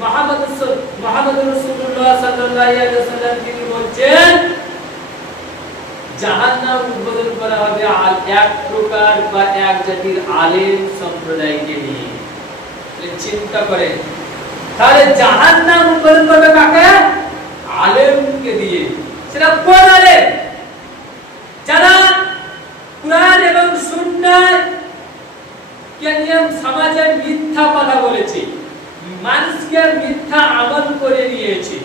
মুহাম্মদ রাসূলুল্লাহ সাল্লাল্লাহু আলাইহি ওয়াসাল্লাম তিনি বলেন জাহান্নাম উদ্বোধন করা হবে এক প্রকার বা এক জাতির আলেম সম্প্রদায়কে নিয়ে। চিন্তা করেন, তাহলে জাহান্নাম উদ্বোধন করবে কাকে? আলেমকে দিয়ে। সেটা কোন আলেম? যারা কুরআন এবং সুন্নাহ কে নিয়ে সমাজে মিথ্যা কথা বলেছে, মানুষকে মিথ্যা আমল করে নিয়েছে,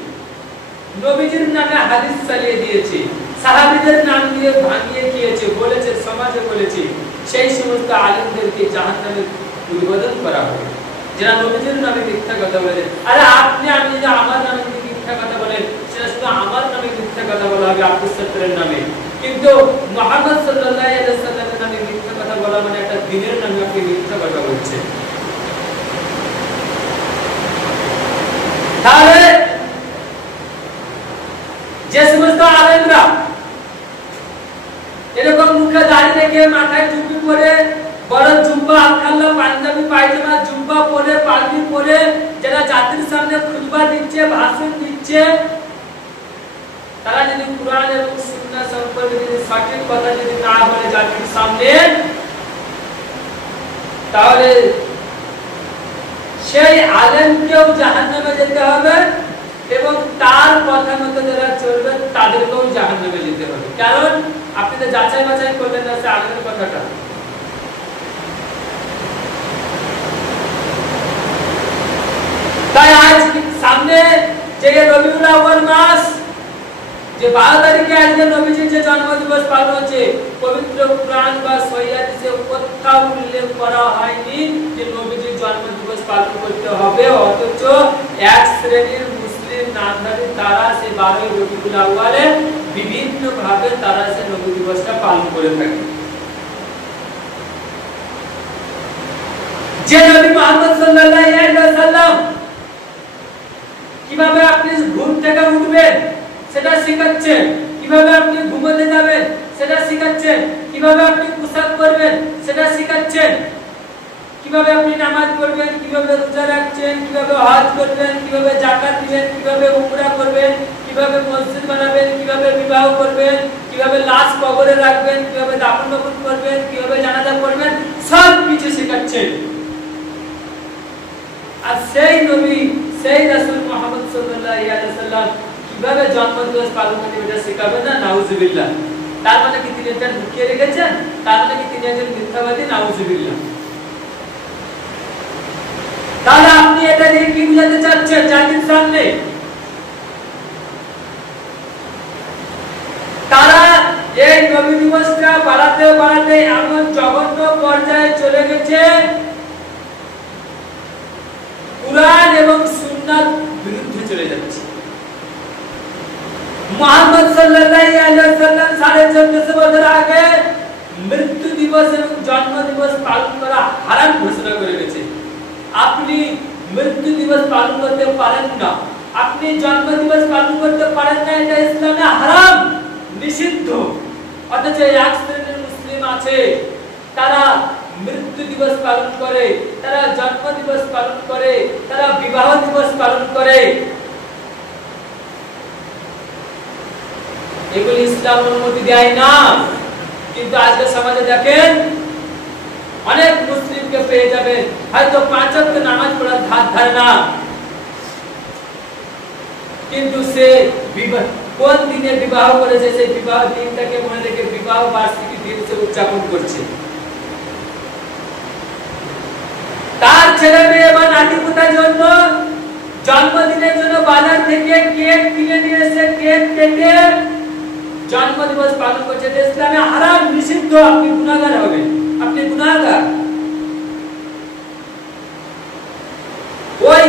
নবীজির নামে হাদিস চালিয়ে দিয়েছে, সাহাবীদের নাম দিয়ে ভাঙিয়ে খেয়েছে, বলেছে, সমাজে বলেছে, সেই সমস্ত আলেমদেরকে জাহান্নামে উদ্বোধন করা হবে। যারা নবীজির নামে মিথ্যা কথা বলে, আরে আপনি আমি যদি আমার নামে মিথ্যা কথা বলেন, সেটা শুধু আমার নামে মিথ্যা কথা বলা হবে, আব্দুস সত্তরের নামে। কিন্তু মুহাম্মদ সাল্লাল্লাহু আলাইহি ওয়াসাল্লামের নামে মিথ্যা কথা বলা মানে একটা দ্বীনের নামে আপনি মিথ্যা কথা বলছেন। তাহলে যে সমস্ত আলেমরা এরকম মুখে দাড়ি রেখে মাথায় টুপি পরে বড় জুব্বা আলখাল্লা পাঞ্জাবি পায়জামা জুব্বা পরে পাগড়ি পরে যারা জাতির সামনে খুতবা দিচ্ছে, ভাষণ দিচ্ছে, তারা যদি কুরআন এবং সুন্নাহ সম্পর্কে যদি সঠিক কথা যদি না বলে জাতির সামনে, তাহলে সেই আলেমকেও জাহান্নামে যেতে হবে এবং তার কথা মতো যারা চলবে তাদেরকেও জাহান্নামে যেতে হবে। কারণ আপনি তো যাচাই বাছাই করলেন না সে আলেমের কথাটা। তাই আজ সামনে যে রবিউল আউয়াল মাস, যে 12 তারিখে আজকে নবীজির যে জন্মদিবস পালন হচ্ছে, পবিত্র কুরআন বা সহিহ হাদিসে কোথাও উল্লেখ করা হয়নি যে নবীজির জন্মদিবস পালন করতে হবে। অথচ এক শ্রেণীর মুসলিম নামধারী তারা সে 12 রবিউল আউয়ালে বিভিন্ন ভাবে তারা সে নবী দিবসটা পালন করে থাকে। যে নবী মুহাম্মদ সাল্লাল্লাহু আলাইহি ওয়াসাল্লাম কিভাবে আপনি ঘুম থেকে উঠবেন সেটা শেখাচ্ছেন, কিভাবে আপনি ঘুমোতে যাবেন সেটা শেখাচ্ছেন, কিভাবে আপনি পোশাক পরবেন সেটা শেখাচ্ছেন, কিভাবে আপনি নামাজ পড়বেন, কিভাবে রোজা রাখছেন, কিভাবে হজ করবেন, কিভাবে যাকাত দিবেন, কিভাবে উমরা করবেন, কিভাবে মসজিদ বানাবেন, কিভাবে বিবাহ করবেন, কিভাবে লাশ কবরে রাখবেন, কিভাবে দাফন কাফন করবেন, কিভাবে জানাজা পড়বেন, সব কিছু শেখাচ্ছেন। আর সেই নবী, সেই রাসূল মুহাম্মদ সাল্লাল্লাহু আলাইহি ওয়াসাল্লাম কিভাবে জন্মদিবস পালন করতে এটা শেখাবেন না? নাউজুবিল্লাহ। তার মানে কি তিনি এটা লুকিয়ে রেখেছেন? তার মানে কি তিনি একজন মিথ্যাবাদী? নাউজুবিল্লাহ। তাহলে আপনি এটা দিয়ে কি বুঝাতে চাচ্ছেন জাতির সামনে? তারা এই নবী দিবসটা বাড়াতে বাড়াতে এমন জঘন্য পর্যায়ে চলে গেছে, কুরআন এবং সুন্নাহর বিরুদ্ধে চলে যাচ্ছে। মুহাম্মদ সাল্লাল্লাহু আলাইহি ওয়াসাল্লাম 1450 বছর আগে মৃত্যু দিবস এবং জন্ম দিবস পালন করা হারাম ঘোষণা করে গেছে। আপনি মৃত্যু দিবস পালন করতে পারেন না, আপনি জন্ম দিবস পালন করতে পারেন না, এটা ইসলামে হারাম, নিষিদ্ধ। অথচ এক শ্রেণীর মুসলিম আছে তারা মৃত্যু দিবস পালন করে, তারা জন্ম দিবস পালন করে, তারা বিবাহ দিবস পালন করে। এগুলি ইসলাম অনুমতি দেয় না। কিন্তু আজকে সমাজে দেখেন অনেক মুসলিমকে পেয়ে যাবেন হয়তো 5 ওয়াক্ত নামাজ পড়ার ধার ধারে না, কিন্তু সে কোন দিনে বিবাহ করেছে সেই বিবাহ দিনটাকে মনে রেখে বিবাহ বার্ষিকী দিন সে উদযাপন করছে। তার ছেলে মেয়ে বা নাতি পুতার জন্য জন্মদিনের জন্য বাজার থেকে কেক কিনে নিয়ে এসে কেক কেটে জন্মদিবস পালন করছে। ইসলামে হারাম, নিষিদ্ধ। আপনি গুনাহগার হবেন, আপনি গুনাহগার। ওই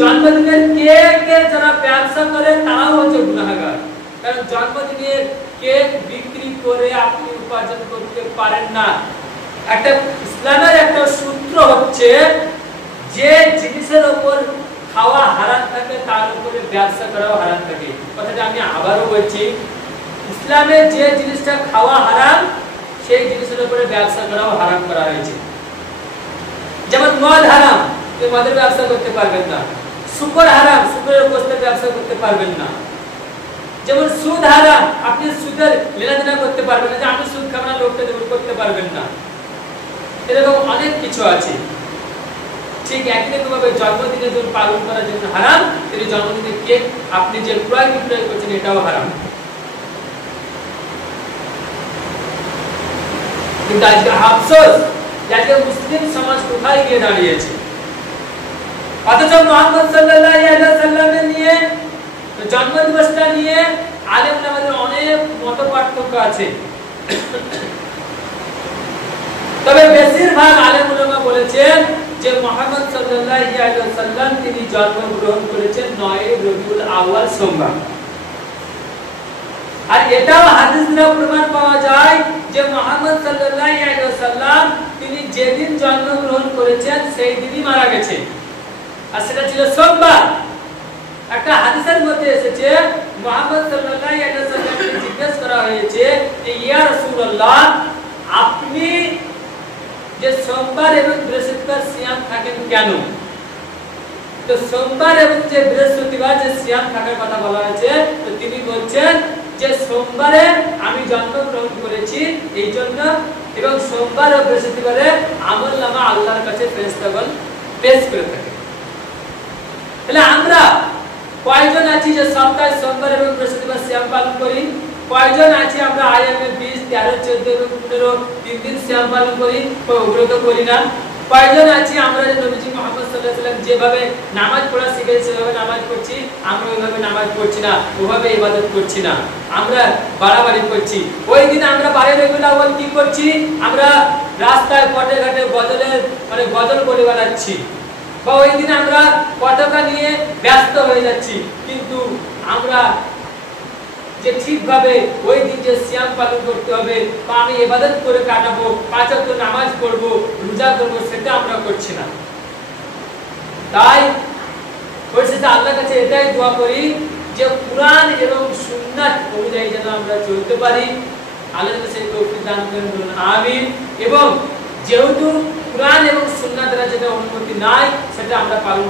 জন্মদিনের কেকের যারা ব্যবসা করে তারাও হচ্ছে গুনাহগার। কারণ জন্মদিনের কেক বিক্রি করে আপনি উপার্জন করতে পারেন না। একটা ইসলামের একটা সূত্র হচ্ছে যে জিনিসের উপর খাওয়া হারাম থাকে তার উপরে ব্যবসা করাও হারাম থাকে। কথাটা আমি আবারও বলছি, ইসলামে যে জিনিসটা খাওয়া হারাম সেই জিনিসের উপরে ব্যবসা করাও হারাম করা হয়েছে। যেমন মদ হারাম, আপনি মদের ব্যবসা করতে পারবেন না। শুকর হারাম, শুকরের গোশতের ব্যবসা করতে পারবেন না। যেমন সুদ হারাম, আপনি সুদের লেনাদেনা করতে পারবেন না, যে আমি সুদ খাবো না লোকটা দেব করতে পারবেন না। এরকম অনেক কিছু আছে। ঠিক একই রকমভাবে জন্মদিনের জন্য পালন করার জন্য হারাম, তিনি জন্মদিনের কেক আপনি যে ক্রয় বিক্রয় করছেন এটাও হারাম। কিন্তু আজকে আফসোস আজকে মুসলিম সমাজ কোথায় গিয়ে দাঁড়িয়েছে, অথচ মুহাম্মদ সাল্লাল্লাহু আলাইহি ওয়াসাল্লামের নিয়ে জন্মদিবসটা নিয়ে আলেম ওলামাদের অনেক মতপার্থক্য আছে। তবে বেশিরভাগ আলেম ওলামা বলেছেন যে মুহাম্মদ সাল্লাল্লাহু আলাইহি ওয়াসাল্লাম তিনি জন্মগ্রহণ করেছেন 9 রবিউল আউয়াল সোমবার। আর এটাও হাদিস দ্বারা প্রমাণ পাওয়া যায় যে মুহাম্মদ সাল্লাল্লাহু আলাইহি ওয়াসাল্লাম তিনি যেদিন জন্মগ্রহণ করেছেন সেই দিনই মারা গেছেন, আর সেটা ছিল সোমবার। একটা হাদিসের মধ্যে এসেছে মুহাম্মদ সাল্লাল্লাহু আলাইহি ওয়াসাল্লামকে জিজ্ঞেস করা হয়েছে যে ইয়া রাসূলুল্লাহ আপনি যে সোমবার এবং বৃহস্পতিবার সিয়াম থাকেন কেন? তো সোমবার এবং যে বৃহস্পতিবার যে সিয়াম থাকার কথা বলা হয়েছে, তো তিনি বলছেন যে সোমবারে আমি জন্মগ্রহণ করেছি এই জন্য, এবং সোমবার ও বৃহস্পতিবারে আমলনামা আল্লাহর কাছে ফেরেশতাগণ পেশ করে থাকে। তাহলে আমরা কয়জন আছি যে সপ্তাহে সোমবার এবং বৃহস্পতিবার সিয়াম পালন করি? কয়জন আছি আমরা আইএমএ 20, 13, 14 এবং 15 তিন দিন সিয়াম পালন করি? ওগুলো তো করি না। কয়জন আছি আমরা যে নবীজি মুহাম্মদ সাল্লাল্লাহু আলাইহি ওয়াসাল্লাম যেভাবে নামাজ পড়া শিখিয়েছেন সেভাবে নামাজ পড়ছি, আমরা ওইভাবে নামাজ পড়ছি না, ওইভাবে ইবাদত করছি না, আমরা বাড়াবাড়ি করছি। ওই দিন আমরা 12 রবিউল আউয়াল কি করছি? আমরা রাস্তায় পথে ঘাটে গজল বলে বেড়াচ্ছি, বা ওই দিন আমরা পতাকা নিয়ে ব্যস্ত হয়ে যাচ্ছি। কিন্তু আমরা যে ঠিকভাবে ওই দিন যে সিয়াম পালন করতে হবে বা আমি ইবাদত করে কাটাবো, 5 ওয়াক্ত নামাজ পড়বো, রোজা করবো, সেটা আমরা করছি না। তাই পরিশেষে আল্লাহর কাছে এটাই দোয়া করি যে কুরআন এবং সুন্নাত অনুযায়ী যেন আমরা চলতে পারি। আল্লাহ যেন সেই তৌফিক দান করেন, বলুন আমিন। এবং যেহেতু কুরআন এবং সুন্নাত দ্বারা যেটা অনুমতি নাই সেটা আমরা পালন